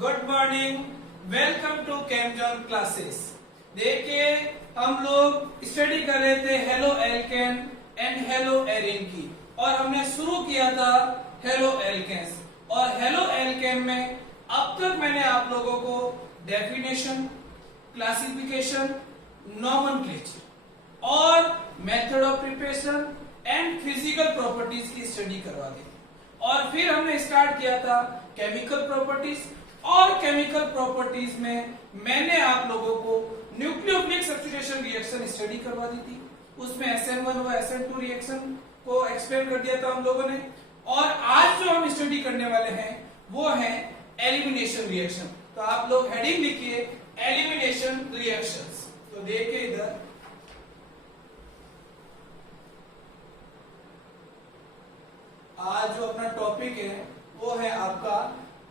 Good morning, welcome to Chemzone classes. देखिए हम लोग स्टडी कर रहे थे halo alkane and halo arene की, और हमने शुरू किया था हेलो एल्केन्स। और हेलो एल्केन में अब तक मैंने आप लोगों को डेफिनेशन, क्लासिफिकेशन, नॉमेनक्लेचर और method of preparation and physical properties की स्टडी करवा दी। और फिर हमने स्टार्ट किया था केमिकल प्रॉपर्टीज, और केमिकल प्रॉपर्टीज में मैंने आप लोगों को न्यूक्लियोफिलिक सब्स्टिट्यूशन रिएक्शन स्टडी करवा दी थी। उसमें SN1 व SN2 रिएक्शन को एक्सप्लेन कर दिया था हम लोगों ने। और आज जो हम स्टडी करने वाले हैं वो है एलिमिनेशन रिएक्शन। तो आप लोग हेडिंग लिखिए एलिमिनेशन रिएक्शंस। तो देखिए इधर आज जो अपना टॉपिक है वो है आपका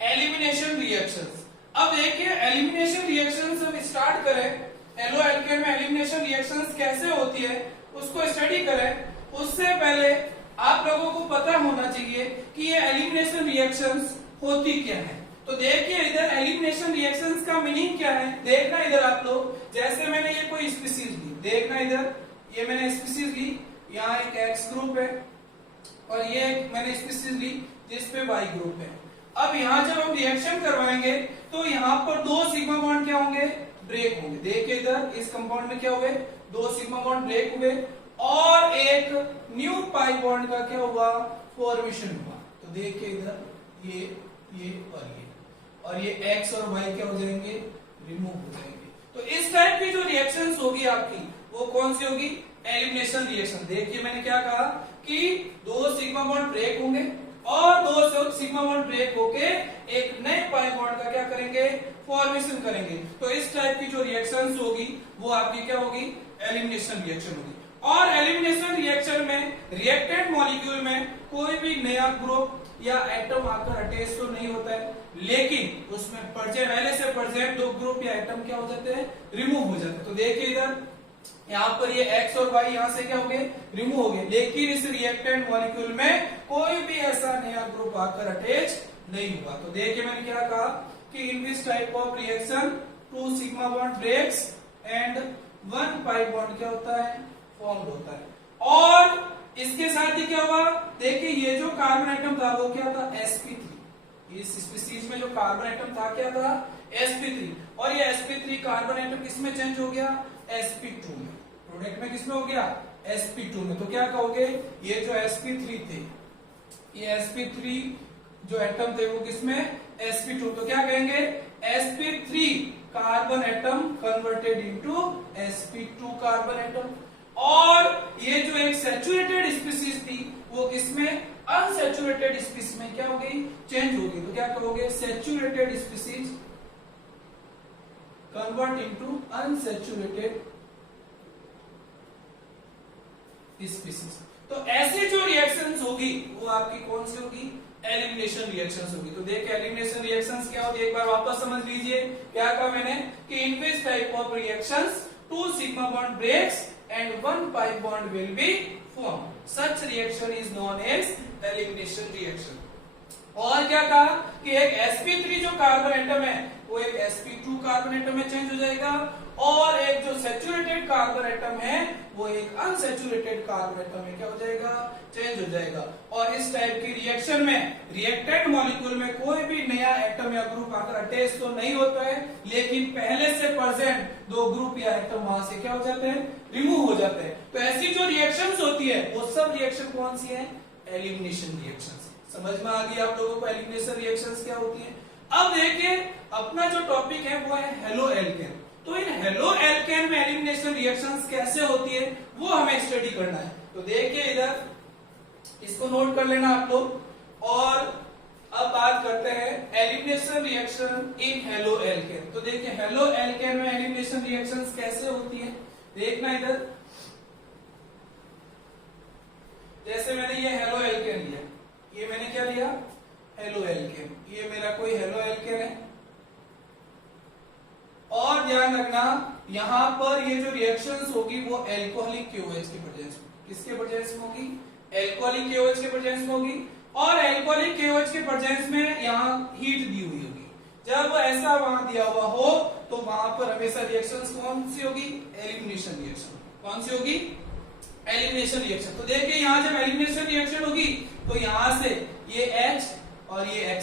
एलिमिनेशन रिएक्शंस। अब देखिए एलिमिनेशन रिएक्शंस हम स्टार्ट करें, हेलो एल्केन में एलिमिनेशन रिएक्शंस कैसे होती है उसको स्टडी करें। उससे पहले आप लोगों को पता होना चाहिए कि ये एलिमिनेशन रिएक्शंस होती क्या है। तो देखिए इधर एलिमिनेशन रिएक्शंस का मीनिंग क्या है, देखना इधर आप लोग। जैसे मैंने ये कोई स्पीसीज ली, देखना इधर ये मैंने स्पीसीज ली, यहाँ एक X ग्रुप है और ये मैंने स्पीसीज ली जिसपे Y ग्रुप है। अब यहाँ जब हम रिएक्शन करवाएंगे तो यहाँ पर दो सिग्मा बॉन्ड क्या होंगे, ब्रेक होंगे। देखिए इधर इस कंपाउंड में क्या हुए, दो सिग्मा बॉन्ड ब्रेक हुए और एक न्यू पाई बॉन्ड का क्या हुआ, फॉर्मेशन हुआ। तो देखिए इधर ये और ये X और Y क्या हो जाएंगे, रिमूव हो जाएंगे। तो इस टाइप की जो रिएक्शंस होगी आपकी वो कौन सी होगी, एलिमिनेशन रिएक्शन। देखिए मैंने क्या कहा कि दो सिग्मा बॉन्ड ब्रेक होंगे और दो सिग्मा बॉन्ड ब्रेक होके एक नए पाई बॉन्ड का क्या करेंगे, फॉर्मेशन करेंगे। तो इस टाइप की जो रिएक्शंस होगी वो आपकी क्या होगी, एलिमिनेशन रिएक्शन होगी। और एलिमिनेशन रिएक्शन में रिएक्टेंट मॉलिक्यूल में कोई भी नया ग्रुप या एटम आकर अटैच तो नहीं होता है, लेकिन उसमें पहले से प्रेजेंट दो ग्रुप या एटम क्या हो जाते हैं, रिमूव हो जाते हैं। तो देखिए इधर यहाँ पर ये X और Y यहाँ से क्या हो गए, रिमूव हो गए, लेकिन इस रिएक्टेंट मॉलिक्यूल में कोई भी ऐसा नया ग्रुप आकर अटैच नहीं हुआ। तो देखिए मैंने क्या कहा कि in this type of reaction to sigma bond breaks and one pi bond क्या होता है, फॉर्म्ड होता है। और इसके साथ ही क्या हुआ, देखिए ये जो कार्बन एटम था वो क्या था, sp3। इस स्पीसीज में जो कार्बन एटम था क्या था, sp3। और ये sp3 कार्बन एटम किसमें चेंज हो गया, sp2 में। प्रोडक्ट में किसमें हो गया, sp2 में। तो क्या कहोगे, ये जो sp3 थे, ये sp3 जो एटम थे वो किसमें, sp2। तो क्या कहेंगे, sp3 carbon atom converted into sp2 carbon atom. और ये जो एक सैचुरेटेड स्पीसीज थी वो किसमें, अनसैचुरेटेड स्पीसीज में क्या हो गई, चेंज हो गई। तो क्या कहोगे, saturated species convert into unsaturated species. तो ऐसी जो रिएक्शंस होगी वो आपकी कौन सी होगी, एलिमिनेशन रिएक्शंस होगी। तो देखिए एलिमिनेशन रिएक्शंस क्या होती है, एक बार वापस समझ लीजिए। क्या कहा मैंने कि in this type of reactions to sigma bond breaks and one pi bond will be formed. Such reaction is known as elimination reaction. और क्या कहा कि एक sp3 जो कार्बन एटम है वो एक sp2 कार्बन एटम में चेंज हो जाएगा, और एक जो सैचुरेटेड कार्बन एटम है वो एक अनसैचुरेटेड कार्बन एटम में क्या हो जाएगा, चेंज हो जाएगा। और इस टाइप की रिएक्शन में रिएक्टेंट मॉलिक्यूल में कोई भी नया एटम या ग्रुप आकर अटैच तो नहीं होता है, लेकिन पहले से प्रेजेंट दो ग्रुप या एटम वहां से क्या हो जाते हैं, रिमूव हो जाते हैं। तो ऐसी जो रिएक्शंस होती है वो सब रिएक्शन कौन सी है, एलिमिनेशन रिएक्शंस। समझ में आ गई आप लोगों को एलिमिनेशन रिएक्शंस क्या होती है। अब देखिए अपना जो टॉपिक है वो है हेलो एल्केन। तो इन हेलो एल्केन में एलिमिनेशन रिएक्शंस कैसे होती है वो हमें स्टडी करना है। तो देखिए इधर इसको नोट कर लेना आप लोग। और अब बात करते हैं elimination reaction in halo alkane. तो देखिए हेलो एल्केन में एलिमिनेशन रिएक्शंस कैसे होती है, देखना इधर। जैसे मैंने ये हेलो एल्केन लिया, ये मैंने क्या लिया, हेलो एल्केन। ये मेरा कोई हेलो एल्केन है। और ध्यान रखना यहां पर ये जो रिएक्शंस होगी वो एल्कोहलिक KOH की प्रेजेंस में, किसके प्रेजेंस में होगी, एल्कोहलिक KOH के प्रेजेंस में होगी। और एल्कोहलिक KOH के प्रेजेंस में यहाँ हीट दी हुई होगी। जब ऐसा वहां दिया हुआ हो तो वहां पर हमेशा रिएक्शंस कौन सी होगी, एलिमिनेशन रिएक्शन। कौन सी होगी, एलिमिनेशन रिएक्शन। तो देखिए यहां जब एलिमिनेशन रिएक्शन होगी तो यहां से ये H और ये X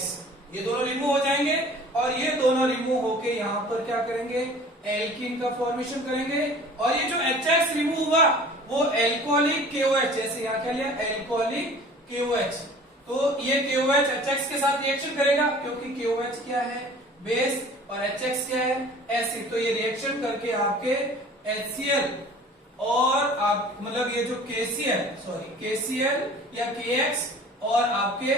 ये दोनों रिमूव हो जाएंगे और ये दोनों रिमूव होके यहाँ पर क्या करेंगे, एल्कीन का फॉर्मेशन करेंगे। और ये जो HX रिमूव हुआ वो एल्कोहलिक KOH, जैसे यहाँ क्या लिया, एल्कोहलिक KOH। तो ये KOH HX के साथ रिएक्शन करेगा क्योंकि KOH क्या है, बेस, और HX क्या है, एसिड। तो ये रिएक्शन करके आपके HCl और आप मतलब ये जो KCl या KX और आपके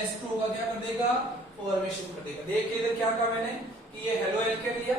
H2O का क्या कर देगा, फॉर्मेशन कर देगा। देखिए इधर क्या कहा मैंने कि ये हेलो एल्केन लिया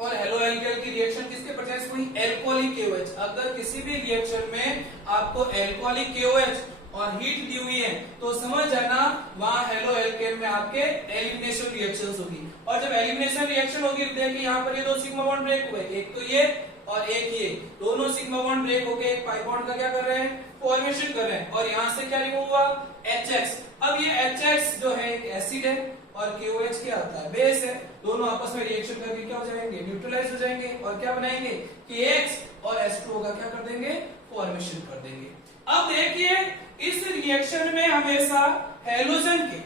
और हेलो एल्केन की रिएक्शन किसके प्रेजेंस में हुई, एल्कोहलिक KOH। अगर किसी भी रिएक्शन में आपको एल्कोहलिक KOH और हीट दी हुई है तो समझ जाना वहां हेलो एल्केन में आपके एलिमिनेशन रिएक्शंस होगी। और जब एलिमिनेशन रिएक्शन होगी देखिए यहाँ पर ये दो सिग्मा बॉन्ड ब्रेक हुए, एक तो ये और एक ये, दोनों सिग्मा बॉन्ड ब्रेक हो गए, एक पाई बॉन्ड का क्या कर रहे हैं, फॉर्मेशन कर रहे हैं। और यहाँ से क्या रिमूव हुआ, HX। अब ये HX जो है एक एसिड है और KOH क्या आता है, बेस है। दोनों आपस में रिएक्शन करके क्या हो जाएंगे, न्यूट्रलाइज हो जाएंगे और क्या बनाएंगे, KX और H2O का क्या कर देंगे, फॉर्मेशन कर देंगे। अब देखिए इस रिएक्शन में हमेशा हैलोजन के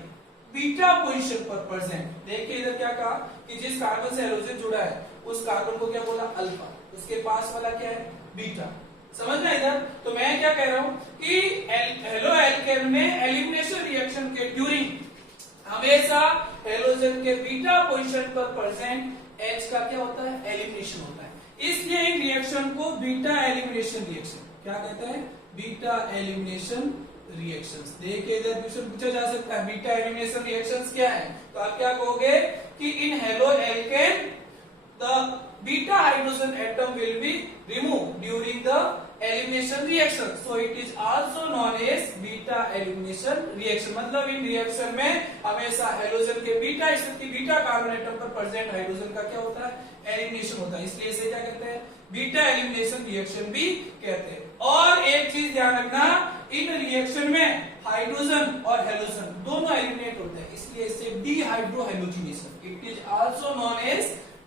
बीटा पोजीशन पर प्रेजेंट, देखिए इधर क्या कहा कि जिस कार्बन से हैलोजन जुड़ा है उस कार्बन को क्या बोला, अल्फा, उसके पास वाला क्या है, बीटा। समझना इधर। तो मैं क्या कह रहा हूं कि हेलो एल्केन में एलिमिनेशन रिएक्शन के ड्यूरिंग हमेशा हैलोजन के बीटा पोजीशन पर प्रेजेंट H का क्या होता है, एलिमिनेशन होता है। इसलिए इन रिएक्शन को बीटा एलिमिनेशन रिएक्शन क्या कहते हैं, बीटा एलिमिनेशन रिएक्शंस। देखिए इधर क्वेश्चन पूछा जा सकता है बीटा एलिमिनेशन रिएक्शंस क्या है, तो आप क्या कहोगे कि in halo alkane the beta hydrogen atom will be removed during the elimination reaction, so it is also known as beta elimination reaction। मतलब इन रिएक्शन में हमेशा हाइड्रोजन के बीटा स्थिति बीटा कार्बन एटम पर प्रेजेंट हाइड्रोजन का क्या होता है, एलिमिनेशन होता है। इसलिए इसे क्या कहते हैं, बीटा एलिमिनेशन रिएक्शन भी कहते हैं। और एक चीज ध्यान रखना, इन रिएक्शन में हाइड्रोजन और हेलोजन दोनों एलिमिनेट होते हैं, इसलिए इसे dehydrohalogenation, it is also known as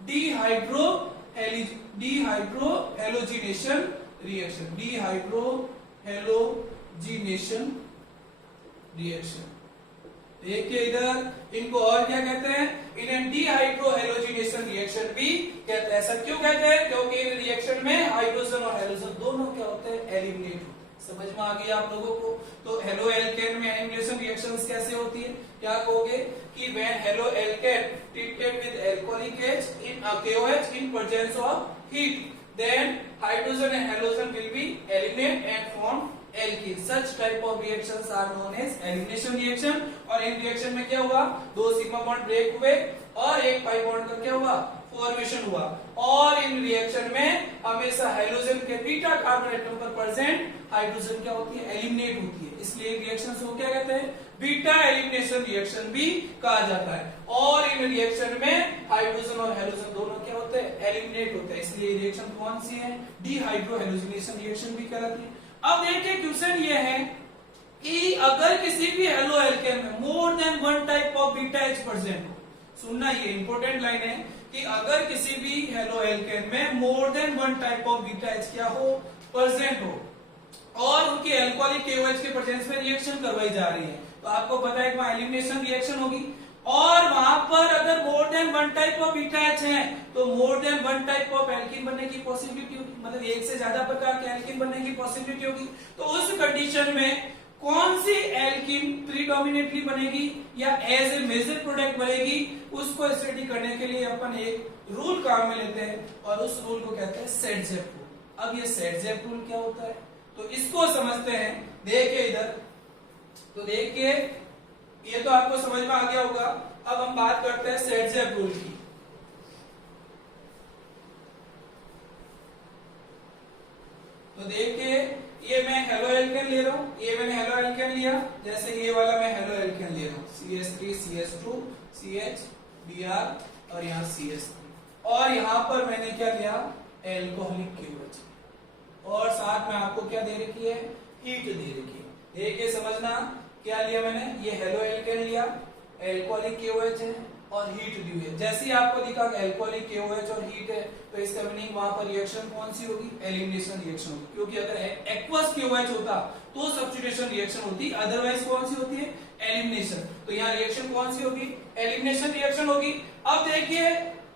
dehydrohalogenation reaction, dehydrohalogenation reaction. देखिए इधर इनको और क्या कहते हैं, इन्हें डीहाइड्रोहेलोजिनेशन रिएक्शन भी कहते हैं। ऐसा क्यों कहते हैं, क्योंकि इन रिएक्शन में हाइड्रोजन और हेलोजन दोनों क्या होते हैं, एलिमिनेट होते हैं। समझ में आ गया आप लोगों को। तो हेलो एल्केन में एलिमिनेशन रिएक्शंस कैसे होती है, क्या कहोगे कि when halo alkane treated with alcoholic H in KOH in presence of heat, then hydrogen and halogen will be eliminated and form alkene। such type of reactions are known as elimination reaction। और इन रिएक्शन में क्या हुआ, दो sigma bond break हुए और एक pi bond का क्या हुआ, फॉर्मेशन हुआ। और इन रिएक्शन में हमेशा हाइड्रोजन के बीटा कार्बन एटम पर प्रेजेंट हाइड्रोजन क्या होती है, एलिमिनेट होती है। इसलिए इन रिएक्शंस को क्या कहते हैं, बीटा एलिमिनेशन रिएक्शन भी कहा जाता है। और इन रिएक्शन में हाइड्रोजन और हेलोजन दोनों क्या होते हैं, एलिमिनेट होते हैं। इसलिए रिएक्शन कौन सी है, डीहाइड्रोहेलोजिनेशन रिएक्शन भी कहलाती है। अब देखिए क्वेश्चन ये है कि अगर किसी भी हेलो एल्केन में more than one type of beta H present हो, सुनना ये इंपॉर्टेंट लाइन है कि अगर किसी भी हेलो एल्केन में more than one type of beta H क्या हो, प्रेजेंट हो और उनकी एल्कोहलिक KOH के प्रेजेंस में रिएक्शन करवाई जा रही है, तो आपको पता है कि वहां एलिमिनेशन रिएक्शन होगी। और वहां पर अगर more than one type of beta H है तो more than one type of alkene बनने की पॉसिबिलिटी होगी, मतलब एक से ज्यादा प्रकार के एल्कीन बनने की पॉसिबिलिटी होगी। तो उस कंडीशन में कौन सी एल्कीन प्रीडोमिनेटली बनेगी या एज ए मेजर प्रोडक्ट बनेगी, उसको स्टडी करने के लिए अपन एक रूल काम में लेते हैं और उस रूल को कहते हैं सेट-जेप रूल। अब ये सेट-जेप रूल क्या होता है, तो इसको समझते हैं। देखिए इधर, तो देखिए ये तो आपको समझ में आ गया होगा। अब हम बात करते हैं सेट-जेप रूल की। तो देखिए ये मैं हेलो एल्केन ले रहा हूं, ये मैंने हेलो एल्केन लिया, जैसे ये वाला मैं हेलो एल्केन ले रहा हूं, CH3 CH2 CH Br और यहाँ CH3, और यहाँ पर मैंने क्या लिया, एल्कोहलिक KOH, और साथ में आपको क्या दे रखी है, हीट दे रखी है। देखिए समझना क्या लिया मैंने, ये हेलो एल्केन लिया, एल्कोहलिक KOH है और हीट दी हुई है। जैसे ही आपको दिखा कि अल्कोहलिक KOH और हीट है, तो इसका मीनिंग वहां पर रिएक्शन कौन सी होगी? एलिमिनेशन रिएक्शन होगी, क्योंकि अगर एक्वस KOH होता तो सब्स्टिट्यूशन रिएक्शन होती, अदरवाइज कौन सी होती है? एलिमिनेशन। तो यहाँ रिएक्शन कौन सी होगी? एलिमिनेशन रिएक्शन होगी। अब देखिए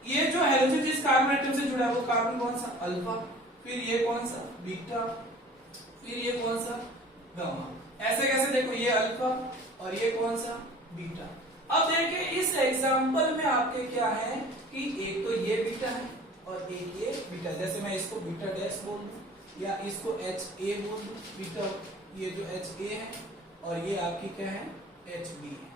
ये जो हैलोजन जिस कार्बन एटम से जुड़ा है वो कार्बन कौन सा? अल्फा, फिर ये कौन सा? बीटा, फिर ये कौन सा? गामा। ऐसे कैसे? देखो ये अल्फा और ये कौन सा? बीटा। अब देखिए इस एग्जांपल में आपके क्या है कि एक तो ये बीटा है और एक ये बीटा। जैसे मैं इसको बीटा डैश बोल दूं या इसको HA बोल दूं, बीटा ये जो HA है और ये आपकी क्या है? HB है।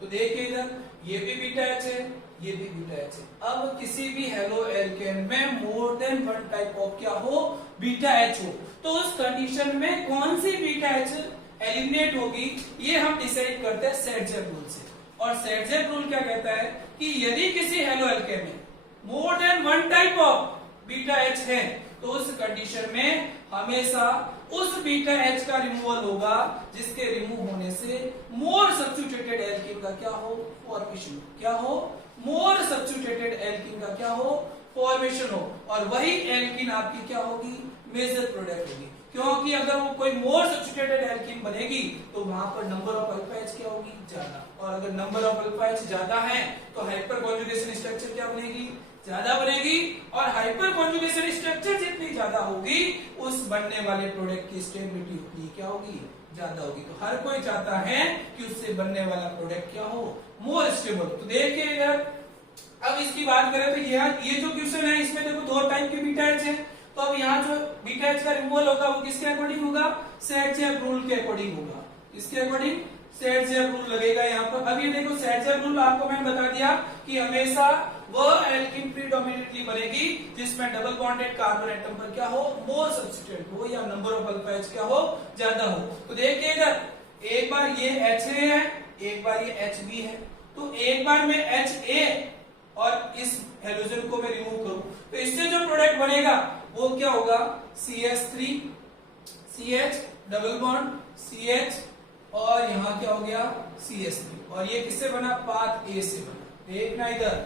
तो देखिए इधर ये भी बीटा H है, ये भी बीटा H है। अब किसी भी हेलो एल्केन में more than one type of क्या हो? बीटा H हो, तो उस कंडीशन में कौन सी बीटा H एलिमिनेट होगी ये हम डिसाइड करते हैं सेट-जेप रूल से। और सेट-जेप रूल क्या कहता है कि यदि किसी हेलो एल्केन में more than one type of beta H है तो उस कंडीशन में हमेशा उस बीटा H का रिमूवल होगा जिसके रिमूव होने से मोर सब्स्टिट्यूटेड एल्कीन का क्या हो? फॉर्मेशन। क्या हो? मोर सब्स्टिट्यूटेड एल्कीन का क्या हो? फॉर्मेशन हो। और वही एल्कीन आपकी क्या होगी? मेजर प्रोडक्ट होगी, क्योंकि अगर वो कोई मोर सब्स्टिट्यूटेड एल्कीन बनेगी तो वहां पर नंबर ऑफ अल्फा H क्या होगी? ज्यादा। और अगर नंबर ऑफ अल्फा H ज्यादा है तो हाइपर कॉन्जुगेशन स्ट्रक्चर क्या बनेगी? ज्यादा बनेगी। और हाइपर कॉन्जुगेशन स्ट्रक्चर जितनी ज्यादा होगी उस बनने वाले प्रोडक्ट की स्टेबिलिटी उतनी क्या होगी? ज्यादा होगी। तो हर कोई चाहता है कि उससे बनने वाला प्रोडक्ट क्या हो? More stable. तो देखिए इधर अब इसकी बात करें तो ये जो क्वेश्चन है इसमें देखो दो टाइप के बीटा H है, तो अब यहाँ जो बीटा H का रिमूवल होगा वो किसके अकॉर्डिंग होगा? सेट-जेप रूल के अकॉर्डिंग होगा। किसके अकॉर्डिंग? सेट-जेप रूल लगेगा यहाँ पर। अब ये देखो सेट-जेप रूल आपको मैंने बता दिया कि हमेशा वह एल्कीन प्रीडोमिनेटली बनेगी जिसमें डबल बॉन्डेड कार्बन एटम पर क्या हो? मोर सब्स्टिट्यूट हो या नंबर ऑफ अल्फा H क्या हो? ज्यादा हो। तो देखिए इधर एक बार ये HA है, एक बार ये HB है, तो एक बार में HA और इस हेलोजन को मैं रिमूव करूं तो इससे जो प्रोडक्ट बनेगा वो क्या होगा? CH3 CH double bond CH और यहाँ क्या हो गया? CH3। और ये किससे बना? पाथ A से बना। देखना इधर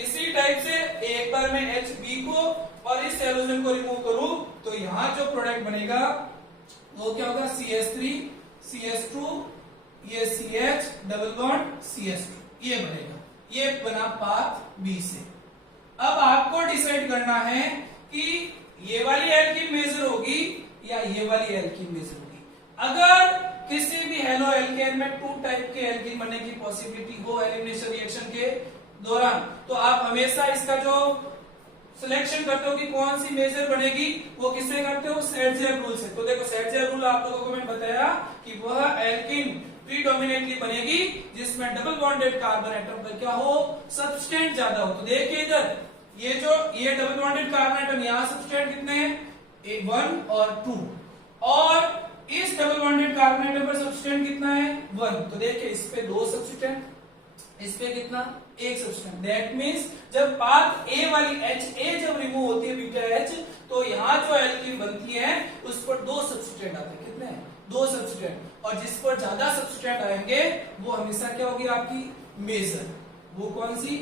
इसी टाइप से एक बार मैं HB को और इस हेलोजन को रिमूव करूं तो यहाँ जो प्रोडक्ट बनेगा वो क्या होगा? CH3 CH2 ये CH डबल बॉन्ड CH2 ये बनेगा। ये बना पाथ B से। अब आपको डिसाइड करना है कि ये वाली एल्कीन मेजर होगी या ये वाली एल्कीन मेजर होगी। अगर किसी भी हेलो एल्केन में टू टाइप के एल्कीन बनने की पॉसिबिलिटी हो एलिमिनेशन रिएक्शन के दौरान, तो आप हमेशा इसका जो सिलेक्शन करते हो कि कौन सी मेजर बनेगी वो किससे करते हो? सेट-जेप रूल से। तो देखो सेट-जेप रूल आप लोगों को मैंने बताया कि वह एल्कीन प्रीडोमिनेटली बनेगी जिसमें डबल बॉन्डेड कार्बन एटम पर क्या हो? सब्सटेंट ज्यादा हो। तो देखिए इधर ये डबल बॉन्डेड कार्बन एटम यहाँ सब्सटेंट कितने हैं? 1 और 2 और इस डबल बॉन्डेड कार्बन एटम पर सब्सटेंट कितना है? 1। तो देखिए इस पे 2 सब्सटेंट, इस पे कितना? 1 सब्सटेंट। दैट मींस जब पाथ A वाली HA जब रिमूव होती है बीटा H तो यहाँ जो एल्कीन बनती है उस पर 2 सब्सटेंट आते हैं। कितने? 2 सब्सटेंट। और जिस पर ज्यादा सब्सटेंट आएंगे वो हमेशा क्या होगी? आपकी मेजर। वो कौन सी?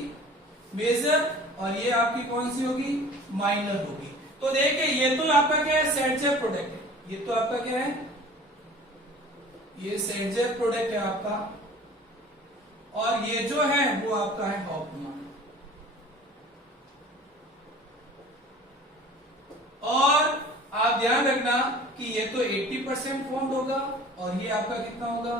मेजर। और ये आपकी कौन सी होगी? माइनर होगी। तो देखिए ये तो आपका क्या है? सेट-जेप प्रोडक्ट है। ये तो आपका क्या है? ये सेट-जेप प्रोडक्ट है आपका। और ये जो है वो आपका है हॉफमैन। और आप ध्यान रखना कि ये तो 80% फॉर्म होगा और ये आपका कितना होगा?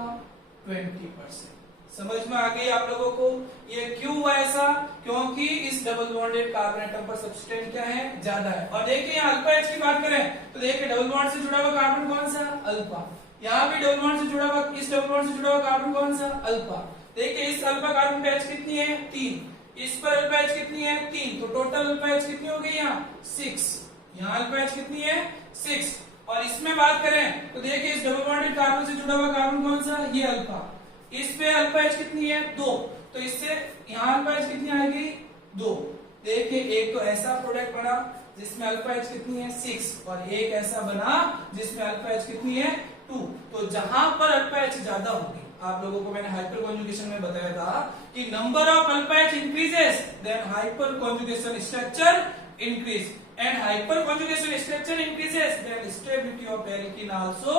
20%। समझ में आ गई आप लोगों को? ये क्यों हुआ ऐसा? क्योंकि इस डबल बॉन्डेड कार्बन एटम पर सब्सटेंट क्या है? ज्यादा है। और देखिए यहाँ अल्फा H की बात करें तो देखिए डबल बॉन्ड से जुड़ा हुआ कार्बन कौन सा? अल्फा। यहाँ भी डबल बॉन्ड से जुड़ा हुआ, इस डबल बॉन्ड से जुड़ा हुआ कार्बन कौन सा? अल्फा। देखिए इस अल्फा कार्बन पे H कितनी है? 3। इस पर अल्फा H कितनी है? 3। तो टोटल अल्फा H कितनी हो गई यहाँ? 6। यहाँ अल्फा H कितनी है? 6। और इसमें बात करें तो देखिए इस डबल बॉन्डेड कार्बन से जुड़ा हुआ कार्बन कौन सा? ये अल्फा। इस पे अल्फा H कितनी है? 2। तो इससे यहाँ अल्फा H कितनी आएगी? 2। देखिए एक तो ऐसा प्रोडक्ट बना जिसमें अल्फा H कितनी है? 6 और एक ऐसा बना जिसमें अल्फा H कितनी है? 2। तो जहां पर अल्फा H ज्यादा होगी आप लोगों को मैंने हाइपर कॉन्जुगेशन में बताया था कि number of alpha increases then hyper conjugation structure increase and hyper conjugation structure increases then stability of alkene also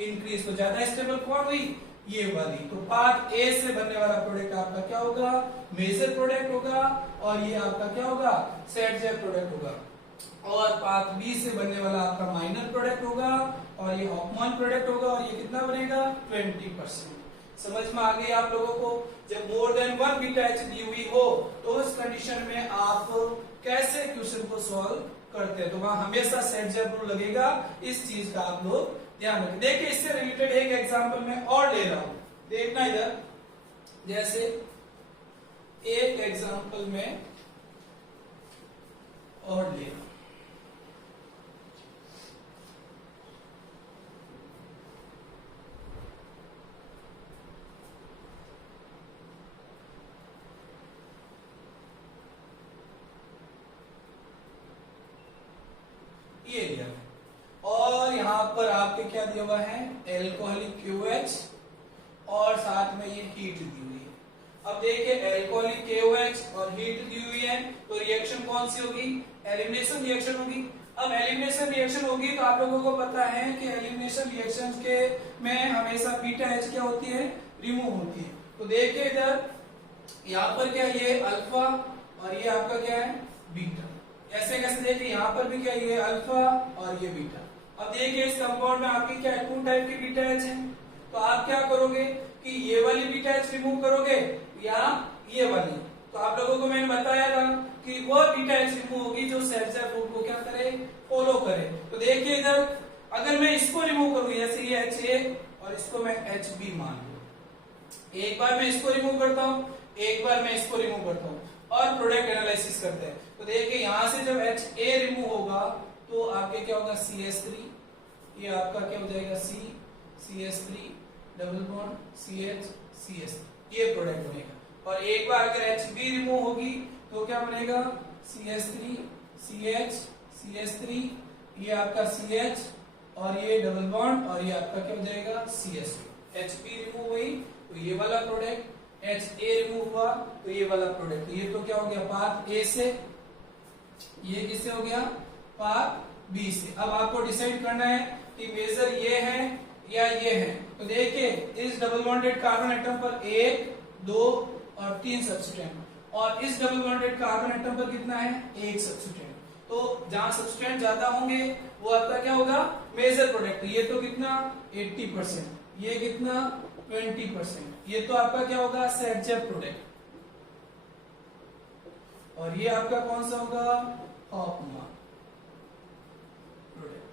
increase. तो ज्यादा स्टेबल कौन हुई, ये वाली। तो पाथ ए से बनने वाला प्रोडक्ट आपका क्या होगा, मेजर प्रोडक्ट होगा, और ये आपका क्या होगा, सेट प्रोडक्ट होगा। और पाथ बी से बनने वाला आपका माइनर प्रोडक्ट होगा, और ये ऑफमॉन प्रोडक्ट होगा, और ये कितना बनेगा 20%। समझ में आ गई आप लोगों को। जब मोर देन 1 बीटा एच दी हुई हो तो उस कंडीशन में आप कैसे क्वेश्चन को सॉल्व करते हैं, तो वहां हमेशा सेट रूल लगेगा। इस चीज का आप लोग ध्यान रखें। देखिए इससे रिलेटेड एक एग्जांपल मैं और ले रहा हूं, देखना इधर। जैसे एक एग्जांपल में और ले रहा हूं, ये लिया है और यहाँ पर आपके क्या दिया हुआ है, एल्कोहलिक क्यूएच और साथ में ये हीट दी हुई है। अब देखिए एल्कोहलिक KOH और हीट दी हुई है, तो रिएक्शन कौन सी होगी, एलिमिनेशन रिएक्शन होगी। अब एलिमिनेशन रिएक्शन होगी तो आप लोगों को पता है कि एलिमिनेशन रिएक्शन के में हमेशा बीटा H क्या होती है, रिमूव होती है। तो देखिए इधर यहाँ पर क्या, ये अल्फा और ये आपका क्या है, बीटा। ऐसे कैसे देखिए, यहाँ पर भी क्या, ये अल्फा और ये बीटा। अब देखिए इस कंपाउंड में आपकी क्या है, 2 टाइप की बीटा एच है। तो आप क्या करोगे कि ये वाली बीटा एच रिमूव करोगे या ये वाली। तो आप लोगों को मैंने बताया था कि वो बीटा एच रिमूव होगी जो सेल्सर रूल को क्या करे, फॉलो करे। तो देखिए इधर अगर मैं इसको रिमूव करूँ, जैसे ये HA और इसको मैं HB मान लूं, एक बार मैं इसको रिमूव करता हूँ, एक बार मैं इसको रिमूव करता हूँ और प्रोडक्ट एनालिसिस करते हैं। तो देखिए यहां से जब HA रिमूव होगा तो आपके क्या होगा, CH3, ये आपका क्या हो जाएगा, CH3 double bond CH CH, ये प्रोडक्ट बनेगा। और एक बार अगर HB रिमूव होगी तो क्या बनेगा, CH3 CH CH3, ये आपका CH और ये डबल बॉन्ड और ये आपका क्या हो जाएगा, CH2। HB रिमूव हुई तो ये वाला प्रोडक्ट, HA रिमूव हुआ तो ये वाला प्रोडक्ट। ये तो क्या हो गया, पाथ A से, ये किससे हो गया, पाथ B से। अब आपको डिसाइड करना है कि मेजर ये है या ये है। तो देखिए इस डबल बॉन्डेड कार्बन एटम पर 1 2 और 3 सब्स्टिट्यूएंट, और इस डबल बॉन्डेड कार्बन एटम पर कितना है, 1 सब्स्टिट्यूएंट। तो जहां सब्स्टिट्यूएंट ज्यादा होंगे वो आपका क्या होगा, मेजर प्रोडक्ट। ये तो कितना 80%, ये कितना 20%, ये तो आपका क्या होगा, सेट प्रोडक्ट। और ये आपका कौन सा होगा, हॉफमैन प्रोडक्ट।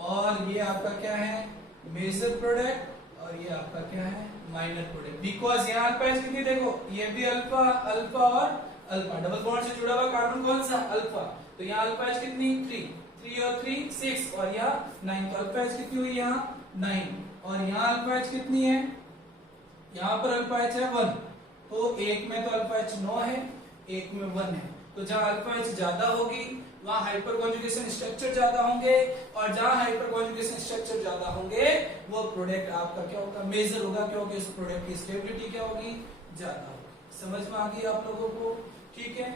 और ये आपका क्या है, मेजर प्रोडक्ट, और ये आपका क्या है, माइनर प्रोडक्ट। बिकॉज यहाँ अल्फा कितनी, देखो ये भी अल्फा, अल्फा और अल्फा, डबल बॉन्ड से जुड़ा हुआ कार्बन कौन सा, अल्फा। तो यहाँ अल्फा कितनी 3 और 3 6 और यहाँ 9। तो अल्फा कितनी हुई, यहाँ 9। और यहाँ अल्फा कितनी है, यहाँ पर अल्फा है 1। तो एक में तो अल्फा 9 है, एक में 1 है। तो जहां अल्फा ज्यादा होगी वहां हाइपर कॉन्जुगेशन स्ट्रक्चर ज्यादा होंगे, और जहां हाइपर कॉन्जुगेशन स्ट्रक्चर ज्यादा होंगे वो प्रोडक्ट आपका क्या होगा, मेजर होगा, क्योंकि उस प्रोडक्ट की स्टेबिलिटी क्या होगी, ज्यादा होगी। समझ में आ गई आप लोगों को, ठीक है।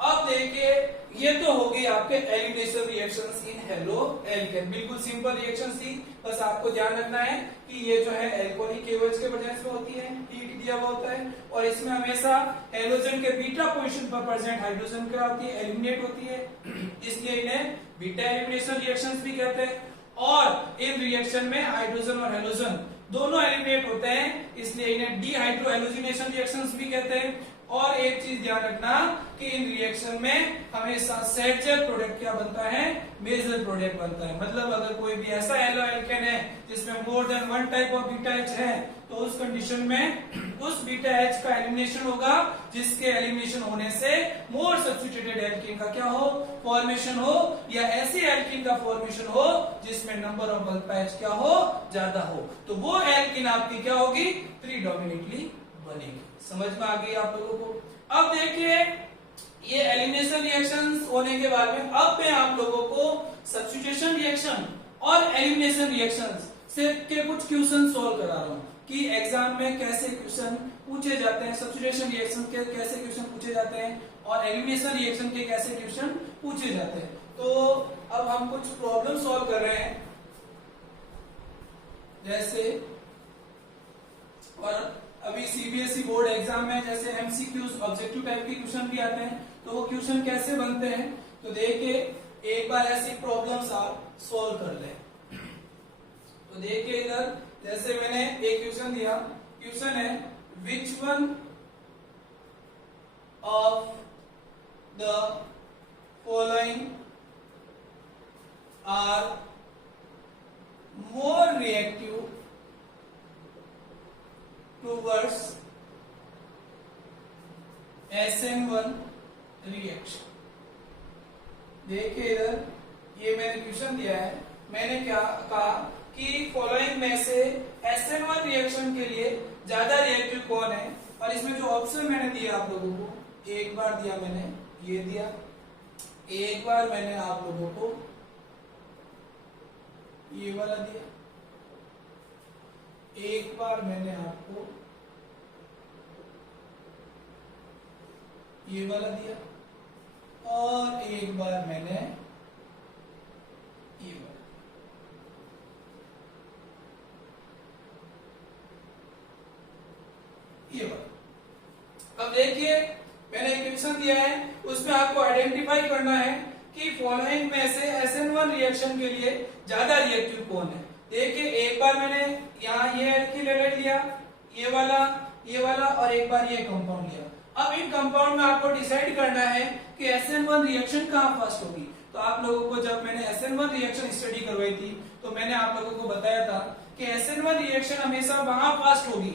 अब देखिए ये तो हो गई आपके elimination reactions in halo alkane. बिल्कुल सिंपल रिएक्शंस थी, बस आपको ध्यान रखना है कि ये जो है एल्कोहलिक KOH के प्रेजेंस में होती है, हीट दिया हुआ होता है, और इसमें हमेशा हेलोजन के बीटा पोजीशन पर प्रेजेंट हाइड्रोजन क्या होती है, एलिमिनेट होती है, इसलिए इन्हें बीटा एलिमिनेशन रिएक्शंस भी कहते हैं। और इन रिएक्शन में हाइड्रोजन और हेलोजन दोनों एलिमिनेट होते हैं, इसलिए इन्हें डीहाइड्रो हेलोजिनेशन रिएक्शंस भी कहते हैं। और एक चीज ध्यान रखना कि इन रिएक्शन में हमेशा सेट प्रोडक्ट क्या बनता है, मेजर प्रोडक्ट बनता है। मतलब अगर कोई भी ऐसा एलो एल्केन है जिसमें more than 1 type of beta H है, तो उस कंडीशन में उस बीटा एच का एलिमिनेशन होगा, जिसके एलिमिनेशन होने से मोर सब्स्टिट्यूटेड एल्कीन का क्या हो, फॉर्मेशन हो, या ऐसी एल्कीन का फॉर्मेशन हो जिसमें नंबर ऑफ अल्फा एच क्या हो, ज्यादा हो। तो वो एल्कीन आपकी क्या होगी, प्रीडोमिनेटली बनेगी। समझ में आ गई आप लोगों को। अब देखिए ये एलिमिनेशन रिएक्शंस होने के बाद में अब मैं आप लोगों को सब्स्टिट्यूशन रिएक्शन और एलिमिनेशन रिएक्शंस से के कुछ क्वेश्चन सॉल्व करा रहा हूं। कि एग्जाम में कैसे क्वेश्चन पूछे जाते हैं, सब्स्टिट्यूशन रिएक्शन के कैसे क्वेश्चन पूछे जाते हैं और एलिमिनेशन रिएक्शन के कैसे क्वेश्चन पूछे जाते हैं। तो अब हम कुछ प्रॉब्लम सॉल्व कर रहे हैं जैसे, और अभी सीबीएसई बोर्ड एग्जाम में जैसे एमसीक्यूज ऑब्जेक्टिव टाइप के क्वेश्चन भी आते हैं, तो वो क्वेश्चन कैसे बनते हैं तो देखिए एक बार ऐसी प्रॉब्लम्स आप सॉल्व कर लें। तो देखिए इधर जैसे मैंने एक क्वेश्चन दिया, क्वेश्चन है which one of the following are more reactive towards SN1 reaction. देखिए इधर ये मैंने क्वेश्चन दिया है, मैंने क्या कहा कि फॉलोइंग में से SN1 रिएक्शन के लिए ज्यादा रिएक्टिव कौन है, और इसमें जो ऑप्शन मैंने दिया आप लोगों को, एक बार दिया मैंने ये दिया, एक बार मैंने आप लोगों को ये वाला दिया, एक बार मैंने आपको ये वाला दिया, और एक बार मैंने ये वाला। ये वाला। अब देखिए मैंने एक क्वेश्चन दिया है, उसमें आपको आइडेंटिफाई करना है कि फॉलोइंग में से SN1 रिएक्शन के लिए ज्यादा रिएक्टिव कौन है। देखिए एक बार मैंने यहाँ ये एल्किल हैलाइड लिया, ये वाला और एक बार ये कंपाउंड लिया। अब इन कंपाउंड में आपको डिसाइड करना है कि SN1 रिएक्शन कहाँ फर्स्ट होगी। तो आप लोगों को जब मैंने SN1 रिएक्शन स्टडी करवाई थी तो मैंने आप लोगों को बताया था कि SN1 रिएक्शन हमेशा वहां फर्स्ट होगी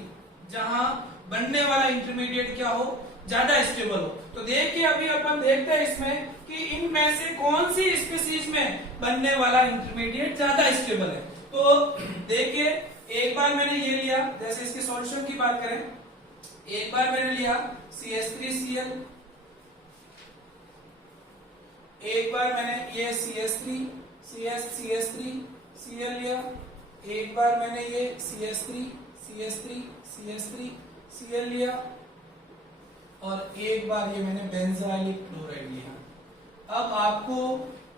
जहां बनने वाला इंटरमीडिएट क्या हो, ज्यादा स्टेबल हो। तो देखिए अभी अपन देखते हैं इसमें कि इनमें से कौन सी स्पीशीज में बनने वाला इंटरमीडिएट ज्यादा स्टेबल है। तो देखिए एक बार मैंने ये लिया, जैसे इसके सॉल्यूशन की बात करें, एक बार मैंने लिया CH3Cl, एक बार मैंने ये CH3Cl लिया, एक बार मैंने ये CH3Cl लिया, और एक बार ये मैंने बेंजाइलिक क्लोराइड लिया। अब आपको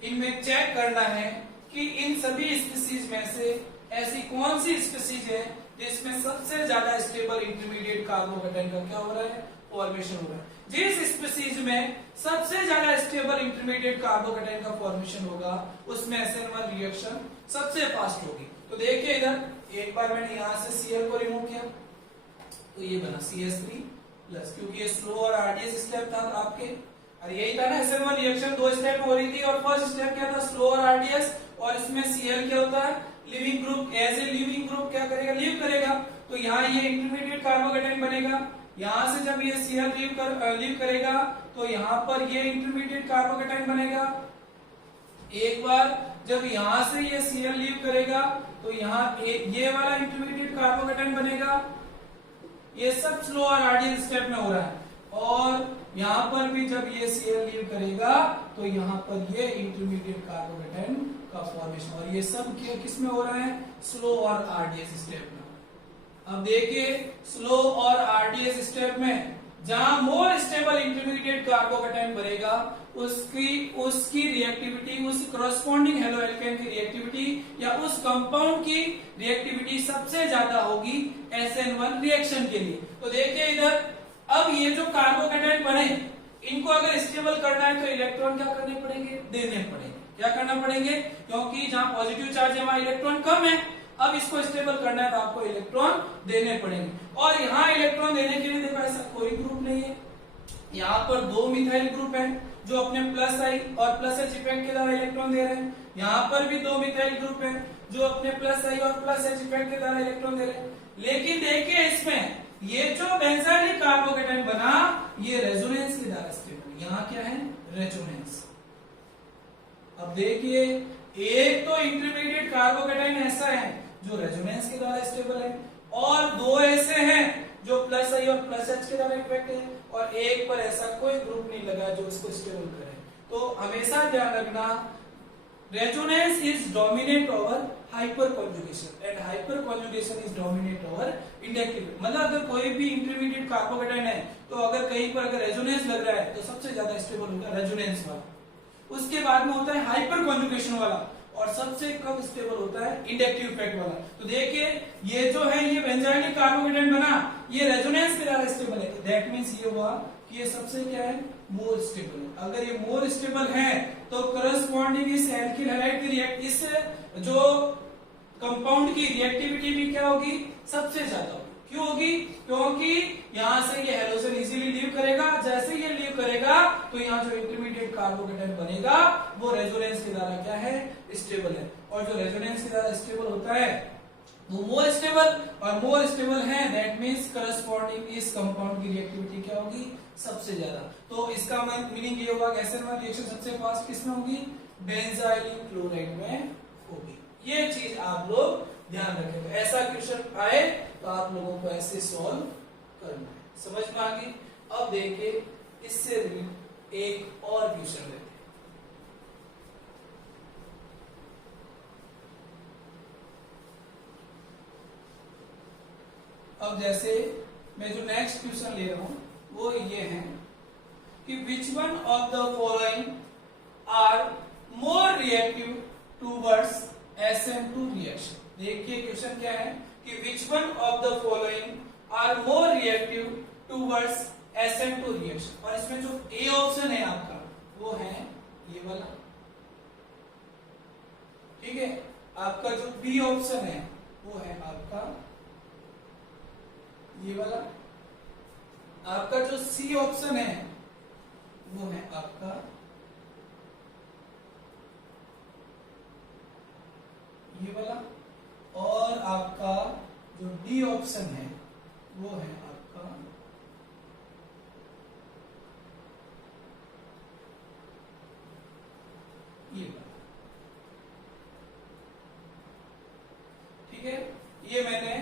इनमें चेक करना है कि इन सभी स्पीशीज में से ऐसी कौन सी स्पीशीज है जिसमें सबसे ज्यादा स्टेबल इंटरमीडिएट कार्बोकेटाइन का क्या हो रहा है, फॉर्मेशन हो रहा है। जिस स्पीशीज में सबसे ज्यादा स्टेबल इंटरमीडिएट कार्बोकेटाइन का फॉर्मेशन होगा उसमें SN1 रिएक्शन सबसे फास्ट होगी। तो देखिए इधर एक बार मैंने यहां से Cl को रिमूव किया तो ये बना CH3 प्लस, क्योंकि ये स्लो और आरडीएस स्टेप था आपके, और यही था ना SN1 रिएक्शन 2 स्टेप में हो रही थी, और फर्स्ट स्टेप क्या था, स्लो और आरडीएस, और इसमें Cl क्या होता है, leaving group. As a leaving group क्या करेगा, लीव करेगा। तो यहाँ ये इंटरमीडिएट कार्बोकेटाइन बनेगा, यहाँ से जब ये Cl लीव करेगा तो यहाँ पर ये इंटरमीडिएट कार्बोकेटाइन बनेगा। एक बार जब यहाँ से ये Cl लीव करेगा तो यहाँ ये वाला इंटरमीडिएट कार्बोकेटाइन बनेगा। ये सब स्लो और आरडीएस स्टेप में हो रहा है, और यहाँ पर भी जब ये Cl लीव करेगा तो यहाँ पर ये इंटरमीडिएट कार्बोकेटाइन का फॉर्मेशन, और ये सब किस में हो रहा है, स्लो और आरडीएस स्टेप में। अब देखिए स्लो और आरडीएस स्टेप में जहां मोर स्टेबल इंटरमीडिएट कार्बोकेटाइन बनेगा उसकी रिएक्टिविटी, उस करस्पॉन्डिंग हेलो एल्केन की रिएक्टिविटी या उस कंपाउंड की रिएक्टिविटी सबसे ज्यादा होगी SN1 रिएक्शन के लिए। तो देखिए इधर अब ये जो कार्बोकेटाइन बने इनको अगर स्टेबल करना है तो इलेक्ट्रॉन क्या करने पड़ेंगे, देने पड़ेंगे। क्या करना पड़ेंगे, क्योंकि जहां पॉजिटिव चार्ज है वहां इलेक्ट्रॉन कम है, अब इसको स्टेबल करना है तो आपको इलेक्ट्रॉन देने पड़ेंगे। और यहाँ इलेक्ट्रॉन देने के लिए देखो ऐसा कोई ग्रुप नहीं है, यहाँ पर 2 मिथाइल ग्रुप है जो अपने प्लस आई और प्लस एच इफेक्ट के द्वारा इलेक्ट्रॉन दे रहे हैं। यहाँ पर भी 2 मिथाइल ग्रुप है जो अपने प्लस आई और प्लस एच इफेक्ट के द्वारा इलेक्ट्रॉन दे रहे हैं। लेकिन देखिए इसमें ये जो बेंजाइलिक कार्बोकेटाइन बना ये रेजोनेंस के द्वारा स्टेबल, यहाँ क्या है, रेजोनेंस। अब देखिए एक तो इंटरमीडिएट कार्बोकेटाइन ऐसा है जो रेजोनेंस के द्वारा स्टेबल है, और 2 ऐसे हैं जो प्लस आई और प्लस एच के द्वारा इफेक्ट है, और एक पर ऐसा कोई ग्रुप नहीं लगा जो इसको स्टेबल करे। तो हमेशा ध्यान रखना resonance is dominant over hyperconjugation and hyperconjugation is dominant over inductive. मतलब अगर कोई भी इंटरमीडिएट कार्बोकेटाइन है तो अगर कहीं पर अगर रेजोनेंस लग रहा है तो सबसे ज्यादा स्टेबल होगा रेजोनेंस वाला, उसके बाद में होता है हाइपर कॉन्जुगेशन वाला और सबसे कम स्टेबल होता है इंडक्टिव इफेक्ट वाला। तो देखिए ये जो है ये बेंजाइलिक कार्बोकेटाइन बना, ये रेजोनेंस के द्वारा स्टेबल है, तो दैट मींस ये हुआ कि ये सबसे क्या है मोर स्टेबल है। अगर ये मोर स्टेबल है तो करस्पॉन्डिंग इस एल्किल हैलाइड की रिएक्ट इस जो कंपाउंड की रिएक्टिविटी भी क्या होगी सबसे ज्यादा होगी। क्यों होगी? क्योंकि यहां से ये हैलोजन इजीली लीव करेगा, जैसे ये लीव करेगा तो यहाँ जो इंटरमीडिएट कार्बोकेटाइन बनेगा वो रेजोनेंस के द्वारा क्या है स्टेबल है, और जो रेजोनेंस के द्वारा स्टेबल होता है वो मोर स्टेबल, और मोर स्टेबल है दैट मींस करस्पॉन्डिंग इस कंपाउंड की रिएक्टिविटी क्या होगी सबसे ज्यादा। तो इसका मीनिंग ये होगा कि SN1 रिएक्शन सबसे फास्ट किसमें होगी बेंजाइलिक क्लोराइड में होगी। ये चीज आप लोग ध्यान रखें, ऐसा क्वेश्चन आए तो आप लोगों को ऐसे सॉल्व करना है। समझ में आ गई? अब देखिए इससे एक और क्वेश्चन लेते हैं। अब जैसे मैं जो नेक्स्ट क्वेश्चन ले रहा हूं वो ये है कि which one of the following are more reactive towards SN2 reaction. देखिए क्वेश्चन क्या है कि which one of the following are more reactive towards SN2 reaction, और इसमें जो ए ऑप्शन है आपका वो है ये वाला, ठीक है। आपका जो बी ऑप्शन है वो है आपका ये वाला, आपका जो सी ऑप्शन है वो है आपका ये वाला, और आपका जो डी ऑप्शन है वो है आपका ये वाला, ठीक है। ये मैंने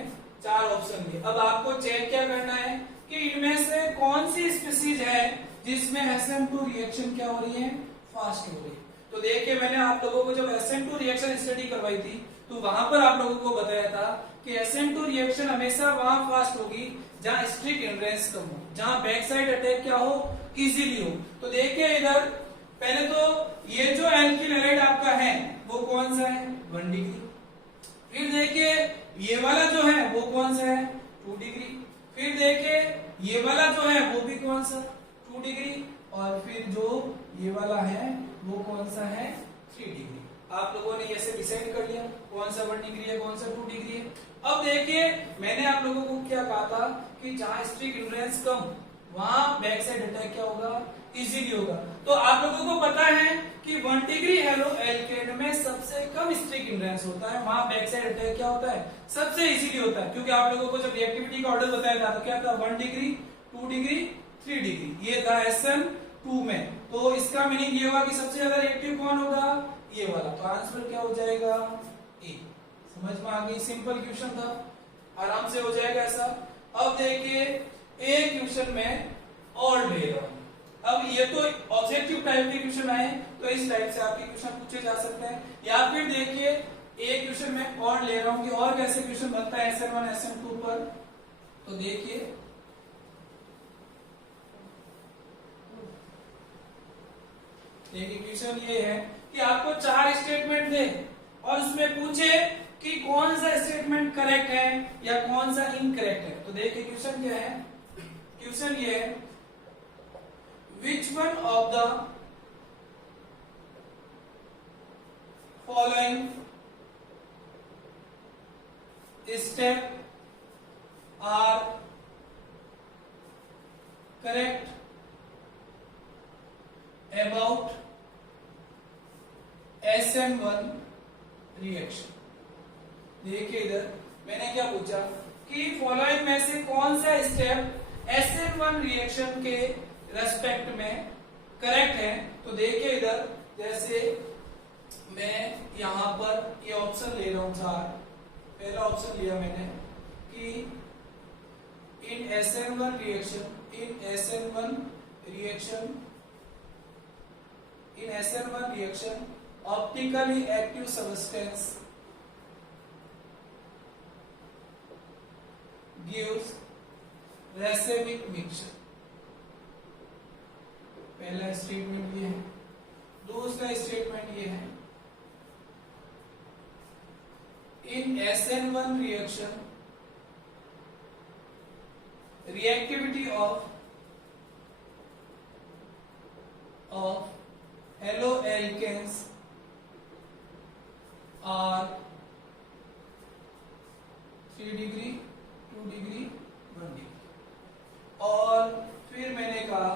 चार ऑप्शन दिए। अब आपको चेक क्या करना है कि इनमें से कौन सी स्पीसीज है जिसमें SN2 रिएक्शन क्या हो रही है फास्ट हो रही है। तो देखिए मैंने आप लोगों को जब SN2 रिएक्शन स्टडी करवाई थी तो वहां पर आप लोगों को बताया था कि SN2 रिएक्शन हमेशा वहां फास्ट होगी जहां स्ट्रिक्ट हिंड्रेंस कम हो, जहां बैक साइड अटैक क्या हो इजीली हो। तो देखिए इधर पहले तो ये जो एल्किल हैलाइड आपका है वो कौन सा है 1 डिग्री, फिर देखिए ये वाला जो है वो कौन सा है 2 डिग्री, फिर देखिए ये वाला जो है वो भी कौन सा 2 डिग्री, और फिर जो ये वाला है वो कौन सा है 3 डिग्री। आप लोगों ने ऐसे डिसाइड कर लिया कौन सा 1 डिग्री है कौन सा 2 डिग्री है। अब देखिए मैंने आप लोगों को क्या कहा था कि जहां स्ट्रिक्ट हिंड्रेंस कम वहां बैक साइड अटैक क्या होगा इजीली होगा। तो आप लोगों को पता है कि 1 डिग्री हेलो एल्केन में सबसे कम स्ट्रिक्ट हिंड्रेंस होता है, वहां बैक साइड अटैक क्या होता है सबसे इजीली होता है, क्योंकि आप लोगों को जब रिएक्टिविटी का ऑर्डर बताया था तो क्या था 1 डिग्री 2 डिग्री 3 डिग्री, ये था SN2 में। तो इसका मीनिंग ये होगा कि सबसे ज्यादा रिएक्टिव कौन होगा ये वाला, तो आंसर क्या हो जाएगा ए। समझ में आ गई? सिंपल क्वेश्चन था, आराम से हो जाएगा ऐसा। अब देखिए एक क्वेश्चन में और ले रहा हूं। अब ये तो ऑब्जेक्टिव टाइप के क्वेश्चन आए तो इस टाइप से आपके क्वेश्चन पूछे जा सकते हैं, या फिर देखिए एक क्वेश्चन में और ले रहा हूं कि और कैसे क्वेश्चन बनता है SN1 SN2 पर। तो देखिए क्वेश्चन ये है कि आपको 4 स्टेटमेंट दे और उसमें पूछे कि कौन सा स्टेटमेंट करेक्ट है या कौन सा इनकरेक्ट है। तो देखिए क्वेश्चन क्या है, क्वेश्चन ये है which one of the following step are correct about SN1 reaction. देखिए इधर मैंने क्या पूछा कि फॉलोइंग में से कौन सा स्टेप SN1 रिएक्शन के रेस्पेक्ट में करेक्ट है। तो देखिए इधर जैसे मैं यहां पर ये ऑप्शन ले रहा हूं 4। पहला ऑप्शन लिया मैंने कि इन SN1 reaction optically active substance gives racemic mixture. पहला स्टेटमेंट ये है। दूसरा स्टेटमेंट ये है, in SN1 reaction reactivity of haloalkanes are 3 degree, 2 degree, 1 degree. और फिर मैंने कहा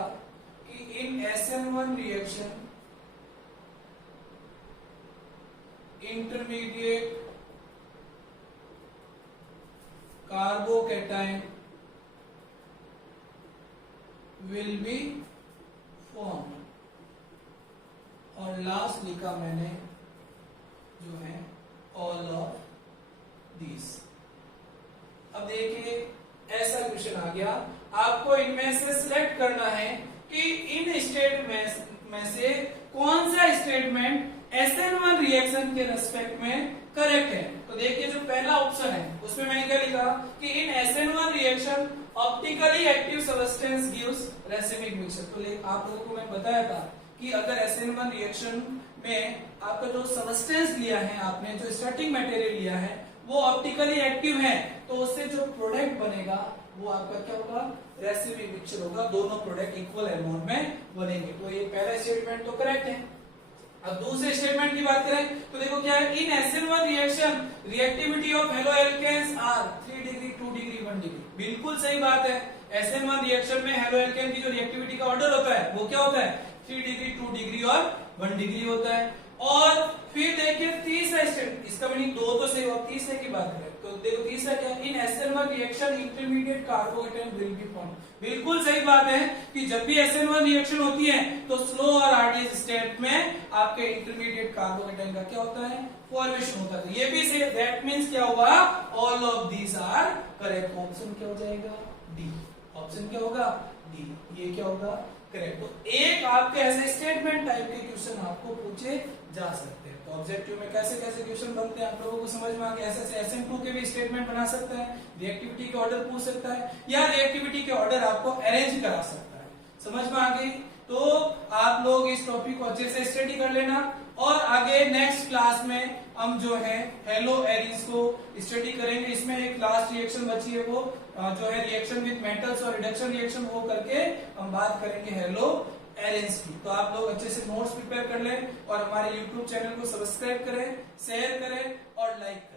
कि इन SN1 reaction intermediate carbocation will be formed। और लास्ट लिखा मैंने जो है all of these। अब देखिए ऐसा क्वेश्चन आ गया, आपको इनमें से सिलेक्ट करना है कि इन स्टेटमेंट में से कौन सा स्टेटमेंट SN1 रिएक्शन के रेस्पेक्ट में करेक्ट है। तो देखिए जो पहला ऑप्शन है उसमें मैंने क्या लिखा कि इन SN1 reaction optically active substance gives racemic mixture. तो आप लोगों को मैं बताया था कि अगर SN1 रिएक्शन में आपका जो सब्सटेंस लिया है, आपने जो स्टार्टिंग मटेरियल लिया है वो ऑप्टिकली एक्टिव है, तो उससे जो प्रोडक्ट बनेगा वो आपका क्या होगा, रेसिमिक मिक्सचर होगा। दोनों प्रोडक्ट इक्वल अमाउंट में बनेंगे। तो ये पहला स्टेटमेंट तो करेक्ट है। अब दूसरे स्टेटमेंट की बात करें तो देखो क्या है, in SN1 reaction reactivity of haloalkanes are 3 degree, 2 degree, 1 degree. बिल्कुल सही बात है। SN1 रिएक्शन में हेलोएल्केन की जो रिएक्टिविटी का ऑर्डर होता है वो क्या होता है, 3 डिग्री, 2 डिग्री और 1 डिग्री होता है। और फिर देखिए तीसरा स्टेटमेंट, इसका मीनिंग दो तो सही और तीसरे की बात करें तो देखो तीसरा क्या है, in SN1 reaction intermediate carbocation will be formed. बिल्कुल सही बात है कि जब भी SN1 रिएक्शन होती है तो स्लो और आरडीएस स्टेट में आपके इंटरमीडिएट कार्बोकैटायन का क्या होता है, फॉर्मेशन होता है। ये भी सही। दैट मींस क्या हुआ, all of these are correct. Option क्या हो जाएगा, डी। ऑप्शन क्या होगा, डी। ये क्या होगा, करेक्ट। तो एक आपके ऐसे स्टेटमेंट टाइप के क्वेश्चन आपको पूछे जा सकते हैं। तो ऑब्जेक्टिव में कैसे कैसे क्वेश्चन बनते हैं आप लोगों को समझ में आ गया। ऐसे SN2 के भी स्टेटमेंट बना सकता है, रिएक्टिविटी के ऑर्डर पूछ सकता है, या रिएक्टिविटी के ऑर्डर आपको अरेंज करा सकता है। समझ में आ गई। तो आप लोग इस टॉपिक को अच्छे से स्टडी कर लेना और आगे नेक्स्ट क्लास में हम जो है हेलो एरिस को स्टडी करेंगे। इसमें एक लास्ट रिएक्शन बची है, वो जो है रिएक्शन विद मेटल्स और रिडक्शन रिएक्शन, वो करके हम बात करेंगे हेलो एरेंस की। तो आप लोग अच्छे से नोट्स प्रिपेयर कर लें और हमारे YouTube चैनल को सब्सक्राइब करें, शेयर करें और लाइक करें।